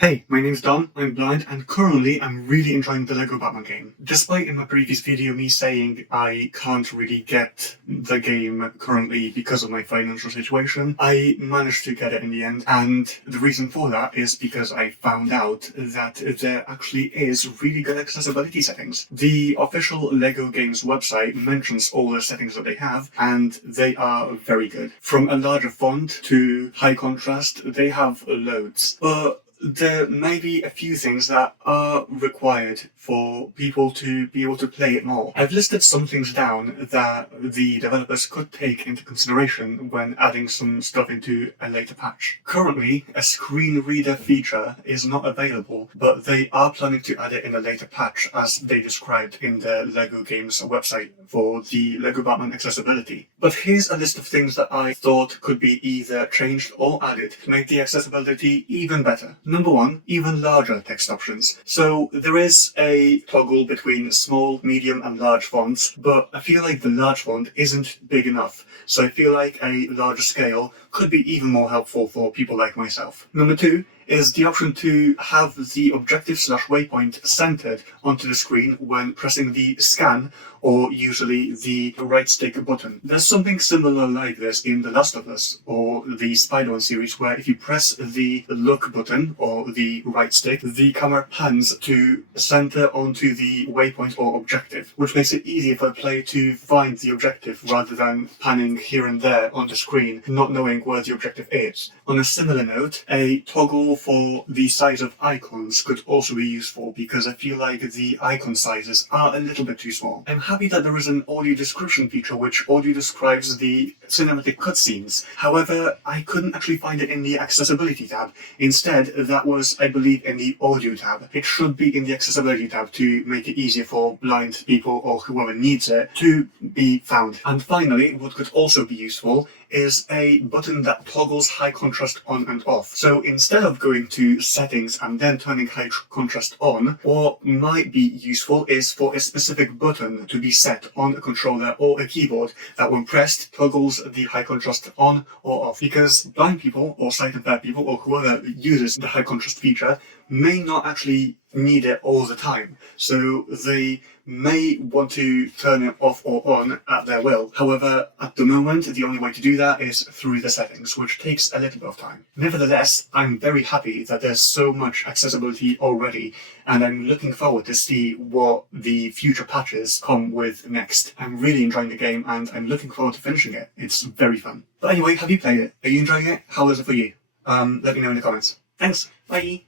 Hey, my name's Dom, I'm blind, and currently I'm really enjoying the LEGO Batman game. Despite in my previous video me saying I can't really get the game currently because of my financial situation, I managed to get it in the end, and the reason for that is because I found out that there actually is really good accessibility settings. The official LEGO Games website mentions all the settings that they have, and they are very good. From a larger font to high contrast, they have loads. But there may be a few things that are required for people to be able to play it more. I've listed some things down that the developers could take into consideration when adding some stuff into a later patch. Currently, a screen reader feature is not available, but they are planning to add it in a later patch as they described in the LEGO Games website for the LEGO Batman accessibility. But here's a list of things that I thought could be either changed or added to make the accessibility even better. Number one, even larger text options. So there is a toggle between small, medium and large fonts, but I feel like the large font isn't big enough. So I feel like a larger scale could be even more helpful for people like myself. Number two is the option to have the objective/waypoint centered onto the screen when pressing the scan or usually the right stick button. There's something similar like this in The Last of Us or the Spider-Man series where if you press the look button or the right stick, the camera pans to center onto the waypoint or objective, which makes it easier for the player to find the objective rather than panning here and there on the screen, not knowing where the objective is. On a similar note, a toggle for the size of icons could also be useful because I feel like the icon sizes are a little bit too small. I'm happy that there is an audio description feature which audio describes the cinematic cutscenes. However, I couldn't actually find it in the accessibility tab. Instead, that was, I believe, in the audio tab. It should be in the accessibility tab to make it easier for blind people or whoever needs it to be found. And finally, what could also be useful is a button that toggles high contrast on and off. So instead of going to settings and then turning high contrast on, what might be useful is for a specific button to be set on a controller or a keyboard that when pressed toggles the high contrast on or off. Because blind people or sight impaired people or whoever uses the high contrast feature may not actually need it all the time. So they may want to turn it off or on at their will. However, at the moment, the only way to do that is through the settings, which takes a little bit of time. Nevertheless, I'm very happy that there's so much accessibility already, and I'm looking forward to see what the future patches come with next. I'm really enjoying the game, and I'm looking forward to finishing it. It's very fun. But anyway, have you played it? Are you enjoying it? How is it for you? Let me know in the comments. Thanks. Bye.